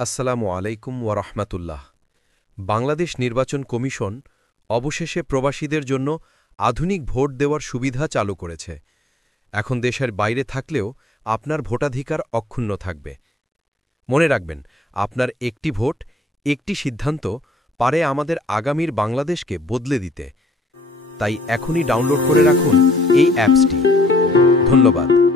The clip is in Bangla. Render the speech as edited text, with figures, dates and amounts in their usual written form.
আসসালামু আলাইকুম ওয়ারহমাতুল্লাহ। বাংলাদেশ নির্বাচন কমিশন অবশেষে প্রবাসীদের জন্য আধুনিক ভোট দেওয়ার সুবিধা চালু করেছে। এখন দেশের বাইরে থাকলেও আপনার ভোটাধিকার অক্ষুণ্ণ থাকবে। মনে রাখবেন, আপনার একটি ভোট, একটি সিদ্ধান্ত পারে আমাদের আগামীর বাংলাদেশকে বদলে দিতে। তাই এখনই ডাউনলোড করে রাখুন এই অ্যাপসটি। ধন্যবাদ।